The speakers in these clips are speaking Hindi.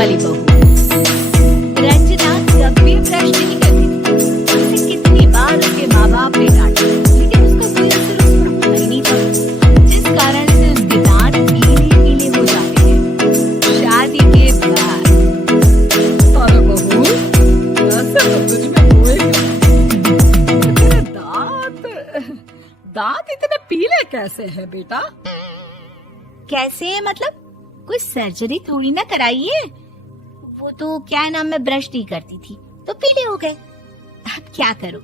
वाली बहू। रंजना कभी ब्रश नहीं करती थी। उसे कितनी बार उसके माँ बाप ने डांटा, लेकिन उसको कोई असर उस पर हुआ ही नहीं था, जिस कारण से उसके दांत पीले पीले हो जाते हैं। शादी के बाद अरे बहू, ऐसे तो तुझ में कोई तेरे दांत इतने पीले कैसे हैं बेटा? कैसे मतलब? कोई सर्जरी थोड़ी ना कराई है। वो तो क्या नाम, मैं ब्रश नहीं करती थी तो पीले हो गए। अब क्या करूं?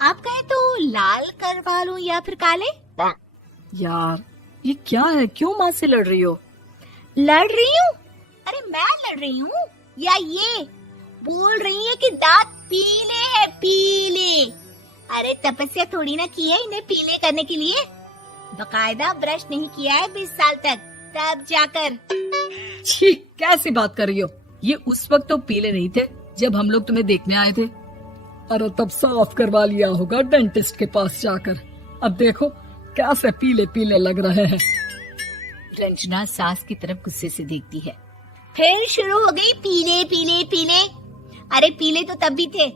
आप कहें तो लाल करवा लूं या फिर काले? यार ये क्या है, क्यों माँ से लड़ रही हो? लड़ रही हूँ? अरे मैं लड़ रही हूँ या ये बोल रही है कि दांत पीले हैं, पीले। अरे तपस्या थोड़ी ना की है इन्हें पीले करने के लिए। बकायदा ब्रश नहीं किया है 20 साल तक, तब जाकर। छी, कैसी बात कर रही हो? ये उस वक्त तो पीले नहीं थे जब हम लोग तुम्हें देखने आए थे। अरे तब साफ करवा लिया होगा डेंटिस्ट के पास जाकर। अब देखो कैसे पीले पीले लग रहे हैं। रंजना सास की तरफ गुस्से से देखती है। फिर शुरू हो गई पीले पीले पीले। अरे पीले तो तब भी थे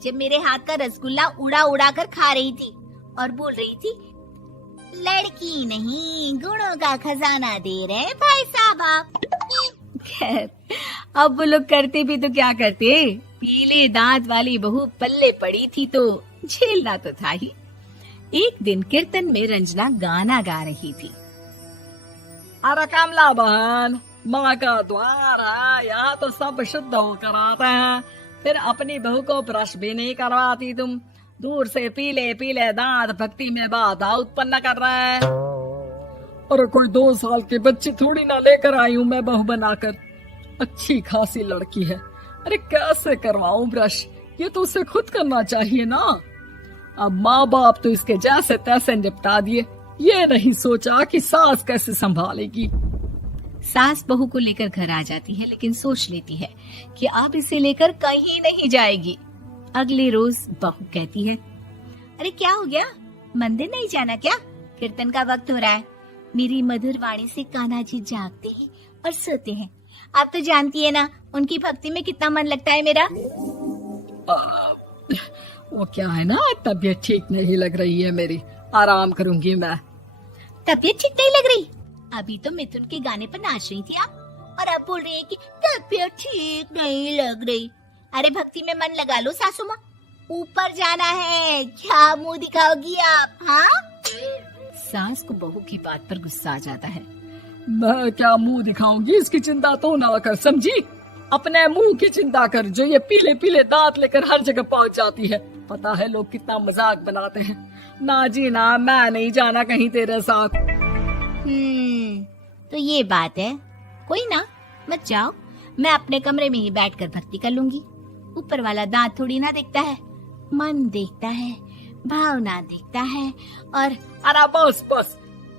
जब मेरे हाथ का रसगुल्ला उड़ा उड़ा कर खा रही थी और बोल रही थी, लड़की नहीं गुणों का खजाना दे रहे भाई साहब आप। खैर अब वो लोग करते भी तो क्या करते, पीले दांत वाली बहू पल्ले पड़ी थी तो झेलना तो था ही। एक दिन कीर्तन में रंजना गाना गा रही थी। अरे कमला बहन, माँ का द्वार है, यहाँ तो सब शुद्ध होकर आते हैं, फिर अपनी बहू को ब्रश भी नहीं करवाती तुम। दूर से पीले पीले दांत भक्ति में बाधा उत्पन्न कर रहे हैं। अरे कोई 2 साल के बच्चे थोड़ी ना लेकर आई हूँ मैं बहू बनाकर। अच्छी खासी लड़की है, अरे कैसे करवाऊं ब्रश? ये तो उसे खुद करना चाहिए ना। अब माँ बाप तो इसके जैसे तैसे निपटा दिए, ये नहीं सोचा कि सास कैसे संभालेगी। सास बहू को लेकर घर आ जाती है, लेकिन सोच लेती है कि अब इसे लेकर कहीं नहीं जाएगी। अगले रोज बहू कहती है, अरे क्या हो गया, मंदिर नहीं जाना क्या? कीर्तन का वक्त हो रहा है। मेरी मधुर वाणी से कान्हा जी जागते हैं और सोते हैं। आप तो जानती है ना उनकी भक्ति में कितना मन लगता है मेरा। वो क्या है ना, तबीयत ठीक नहीं लग रही है मेरी, आराम करूंगी मैं। तबीयत ठीक नहीं लग रही? अभी तो मिथुन के गाने पर नाच रही थी आप, और अब बोल रही है कि तबीयत ठीक नहीं लग रही। अरे भक्ति में मन लगा लो सासू माँ, ऊपर जाना है, क्या मुंह दिखाओगी आप? हाँ? सास को बहू की बात पर गुस्सा आ जाता है। मैं क्या मुंह दिखाऊंगी, इसकी चिंता तो ना कर, समझी? अपने मुंह की चिंता कर, जो ये पीले पीले दांत लेकर हर जगह पहुंच जाती है। पता है लोग कितना मजाक बनाते हैं। ना जी ना, मैं नहीं जाना कहीं तेरे साथ। तो ये बात है। कोई ना, मत जाओ, मैं अपने कमरे में ही बैठकर भक्ति कर लूंगी। ऊपर वाला दांत थोड़ी ना देखता है, मन देखता है, भावना देखता है। और अरे बस बस,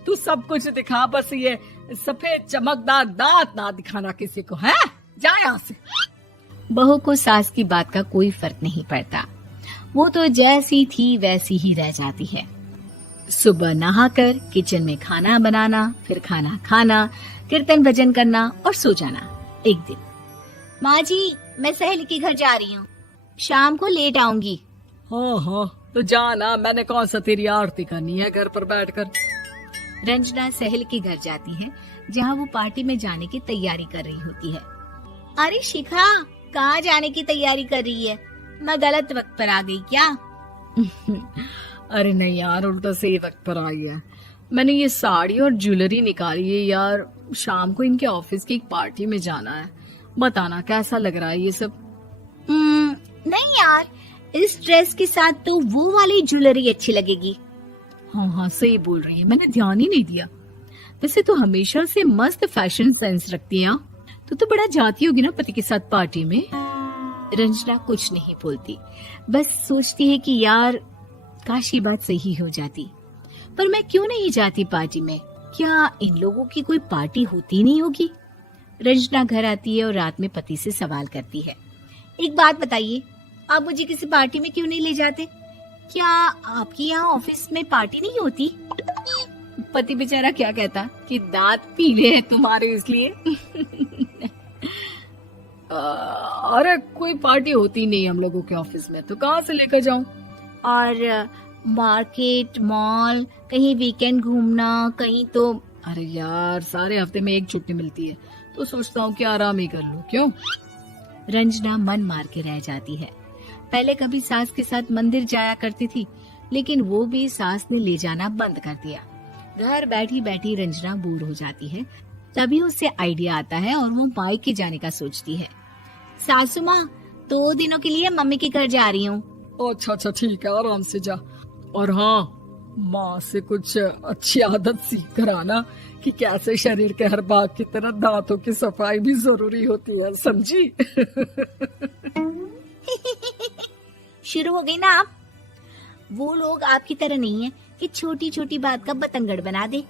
तू सब कुछ दिखा, बस ये सफेद चमकदार दांत ना दिखाना किसी को, है? जा यहाँ से। बहू को सास की बात का कोई फर्क नहीं पड़ता, वो तो जैसी थी वैसी ही रह जाती है। सुबह नहाकर किचन में खाना बनाना, फिर खाना खाना, कीर्तन भजन करना और सो जाना। एक दिन, माँ जी मैं सहेली के घर जा रही हूँ, शाम को लेट आऊंगी। हाँ हाँ तो जाना, मैंने कौन सा तेरी आरती करनी है घर पर बैठकर। रंजना सहेली के घर जाती है, जहाँ वो पार्टी में जाने की तैयारी कर रही होती है। अरे शिखा, कहाँ जाने की तैयारी कर रही है? मैं गलत वक्त पर आ गई क्या? अरे नहीं यार, उल्टा सही वक्त पर आई है। मैंने ये साड़ी और ज्वेलरी निकाली है यार, शाम को इनके ऑफिस की एक पार्टी में जाना है। बताना कैसा लग रहा है ये सब? नहीं यार, इस ड्रेस के साथ तो वो वाली ज्वेलरी अच्छी लगेगी। हाँ हाँ सही बोल रही है, मैंने ध्यान ही नहीं दिया। वैसे तो हमेशा से मस्त फैशन सेंस रखती है। तो बड़ा जाती होगी ना पति के साथ पार्टी में। रंजना कुछ नहीं बोलती, बस सोचती है कि यार काश ये बात सही हो जाती, पर मैं क्यों नहीं जाती पार्टी में? क्या इन लोगों की कोई पार्टी होती नहीं होगी? रंजना घर आती है और रात में पति से सवाल करती है, एक बात बताइए, आप मुझे किसी पार्टी में क्यों नहीं ले जाते? क्या आपके यहाँ ऑफिस में पार्टी नहीं होती? पति बेचारा क्या कहता कि दांत पीले हैं तुम्हारे इसलिए। अरे कोई पार्टी होती नहीं हम लोगों के ऑफिस में, तो कहाँ से लेकर जाऊं? और मार्केट, मॉल, कहीं वीकेंड घूमना, कहीं तो। अरे यार, सारे हफ्ते में एक छुट्टी मिलती है, तो सोचता हूँ कि आराम ही कर लूं। क्यों? रंजना मन मार के रह जाती है। पहले कभी सास के साथ मंदिर जाया करती थी, लेकिन वो भी सास ने ले जाना बंद कर दिया। घर बैठी बैठी रंजना बोर हो जाती है। तभी उसे आइडिया आता है और वो मायके जाने का सोचती है। सासू माँ, 2 दिनों के लिए मम्मी के घर जा रही हूँ। अच्छा अच्छा, ठीक है, आराम से जा। और हाँ, माँ से कुछ अच्छी आदत सीख कर आना कि कैसे शरीर के हर भाग की तरह दांतों की सफाई भी जरूरी होती है, समझी? शुरू हो गई ना आप? वो लोग आपकी तरह नहीं है कि छोटी छोटी बात का बतंगड़ बना दे।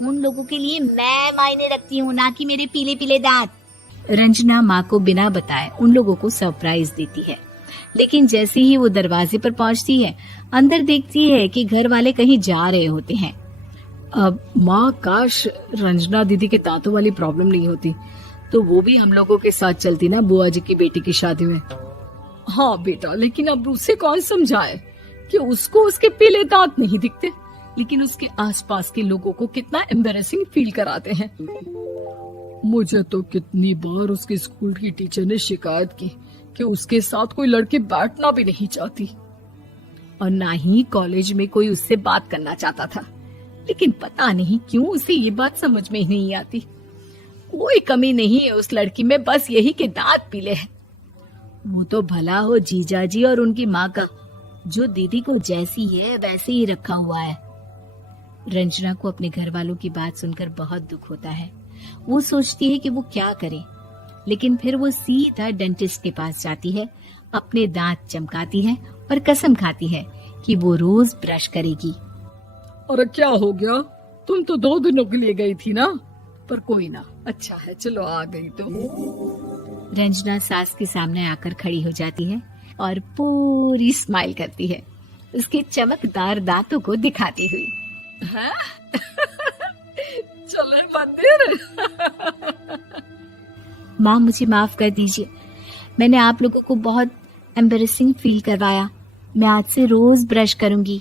उन लोगों के लिए मैं मायने रखती हूँ, ना कि मेरे पीले पीले दांत। रंजना माँ को बिना बताए उन लोगों को सरप्राइज देती है, लेकिन जैसे ही वो दरवाजे पर पहुंचती है, अंदर देखती है कि घर वाले कहीं जा रहे होते हैं। अब माँ, काश रंजना दीदी के दांतों वाली प्रॉब्लम नहीं होती, तो वो भी हम लोगों के साथ चलती ना बुआ जी की बेटी की शादी में। हाँ बेटा, लेकिन अब उसे कौन समझाए कि उसको उसके पीले दांत नहीं दिखते, लेकिन उसके आसपास के लोगों को कितना एम्बैरेसिंग फील कराते हैं। मुझे तो कितनी बार उसके स्कूल की टीचर ने शिकायत की कि उसके साथ कोई लड़की बैठना भी नहीं चाहती, और ना ही कॉलेज में कोई उससे बात करना चाहता था। लेकिन पता नहीं क्यों उसे ये बात समझ में ही नहीं आती। कोई कमी नहीं है उस लड़की में, बस यही कि दांत पीले हैं। वो तो भला हो जीजा जी और उनकी माँ का, जो दीदी को जैसी है वैसे ही रखा हुआ है। रंजना को अपने घर वालों की बात सुनकर बहुत दुख होता है। वो सोचती है कि वो क्या करे, लेकिन फिर वो सीधा डेंटिस्ट के पास जाती है, अपने दांत चमकाती है और कसम खाती है कि वो रोज ब्रश करेगी। अरे क्या हो गया? तुम तो 2 दिनों के लिए गई थी ना? पर कोई ना, अच्छा है, चलो आ गई तो। रंजना सास के सामने आकर खड़ी हो जाती है और पूरी स्माइल करती है, उसके चमकदार दांतों को दिखाती हुई। हैं? चले मंदिर? माँ, मुझे माफ कर दीजिए, मैंने आप लोगों को बहुत एम्बैरेसिंग फील करवाया। मैं आज से रोज ब्रश करूंगी।